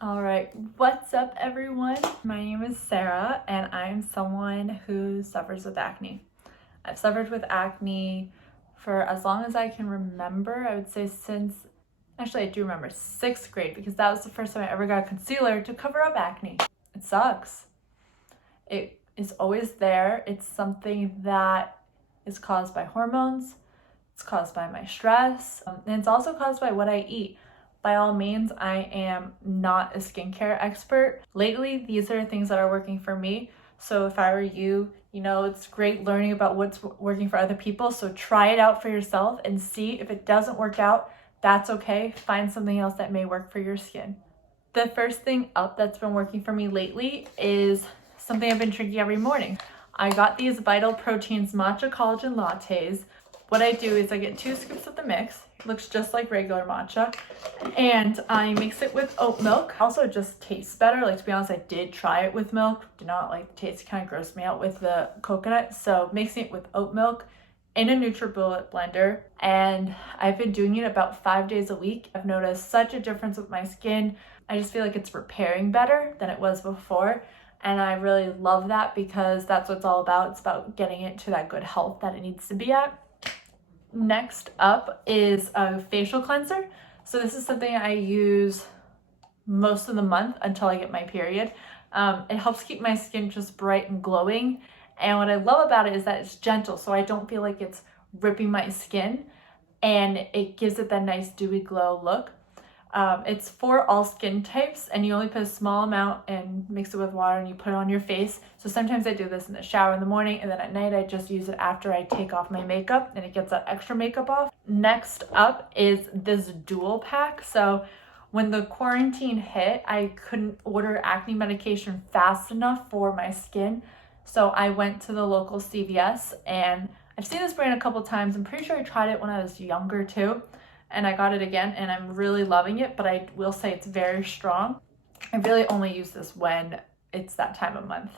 All right, what's up everyone? My name is Sarah and I'm someone who suffers with acne. I've suffered with acne for as long as I can remember. I would say since, actually I do remember 6th grade, because that was the first time I ever got concealer to cover up acne. It sucks. It is always there. It's something that is caused by hormones. It's caused by my stress, and it's also caused by what I eat. By all means, I am not a skincare expert. Lately, these are things that are working for me. So if I were you, it's great learning about what's working for other people. So try it out for yourself and see if it doesn't work out. That's okay. Find something else that may work for your skin. The first thing up that's been working for me lately is something I've been drinking every morning. I got these Vital Proteins matcha collagen lattes. What I do is I get 2 scoops of the mix. It looks just like regular matcha. And I mix it with oat milk. Also, it just tastes better. Like, to be honest, I did try it with milk. Did not like the taste. Kind of grossed me out with the coconut. So mixing it with oat milk in a NutriBullet blender. And I've been doing it about 5 days a week. I've noticed such a difference with my skin. I just feel like it's repairing better than it was before. And I really love that because that's what it's all about. It's about getting it to that good health that it needs to be at. Next up is a facial cleanser. So this is something I use most of the month until I get my period. It helps keep my skin just bright and glowing. And what I love about it is that it's gentle, so I don't feel like it's ripping my skin, and it gives it that nice dewy glow look. It's for all skin types, and you only put a small amount and mix it with water and you put it on your face. So sometimes I do this in the shower in the morning, and then at night I just use it after I take off my makeup, and it gets that extra makeup off. Next up is this dual pack. So when the quarantine hit, I couldn't order acne medication fast enough for my skin. So I went to the local CVS, and I've seen this brand a couple times. I'm pretty sure I tried it when I was younger too. And I got it again, and I'm really loving it, but I will say it's very strong. I really only use this when it's that time of month.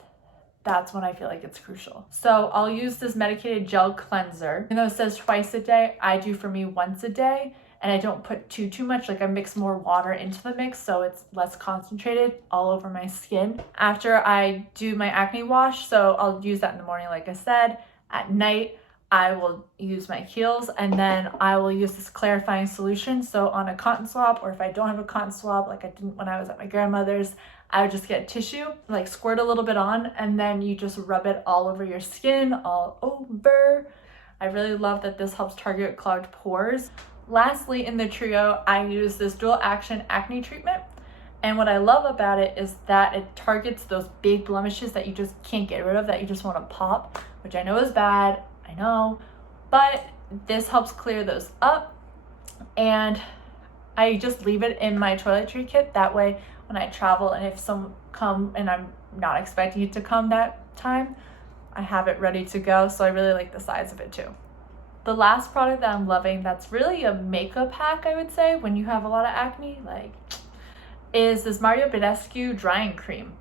That's when I feel like it's crucial. So I'll use this medicated gel cleanser. Even though it says twice a day, I do for me once a day, and I don't put too much. Like, I mix more water into the mix so it's less concentrated all over my skin. After I do my acne wash, so I'll use that in the morning, like I said. At night, I will use my Kiehl's, and then I will use this clarifying solution. So on a cotton swab, or if I don't have a cotton swab, like I didn't when I was at my grandmother's, I would just get tissue, like squirt a little bit on, and then you just rub it all over your skin, all over. I really love that this helps target clogged pores. Lastly, in the trio, I use this dual action acne treatment. And what I love about it is that it targets those big blemishes that you just can't get rid of, that you just want to pop, which I know is bad. I know, but this helps clear those up, and I just leave it in my toiletry kit. That way, when I travel and if some come and I'm not expecting it to come that time, I have it ready to go. So I really like the size of it too. The last product that I'm loving, that's really a makeup hack, I would say, when you have a lot of acne, is this Mario Badescu drying cream.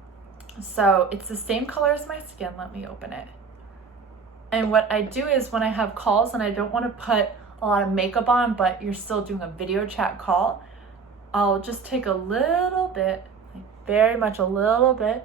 So it's the same color as my skin. Let me open it. And what I do is when I have calls and I don't want to put a lot of makeup on, but you're still doing a video chat call, I'll just take a little bit, like very much a little bit,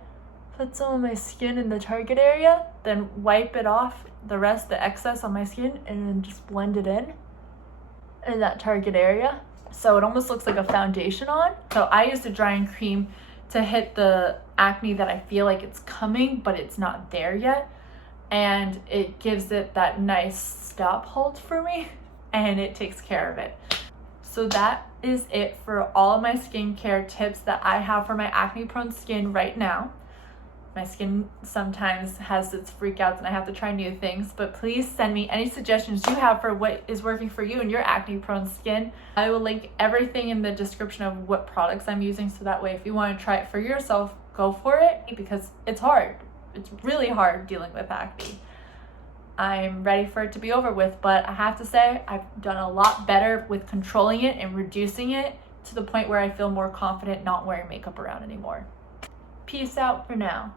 put some of my skin in the target area, then wipe it off, the rest, the excess on my skin, and then just blend it in that target area. So it almost looks like a foundation on. So I use the drying cream to hit the acne that I feel like it's coming, but it's not there yet. And it gives it that nice stop hold for me, and it takes care of it. So that is it for all of my skincare tips that I have for my acne prone skin right now. My skin sometimes has its freakouts and I have to try new things, but please send me any suggestions you have for what is working for you in your acne prone skin. I will link everything in the description of what products I'm using, so that way if you want to try it for yourself, go for it, because it's hard. It's really hard dealing with acne. I'm ready for it to be over with, but I have to say I've done a lot better with controlling it and reducing it to the point where I feel more confident not wearing makeup around anymore. Peace out for now.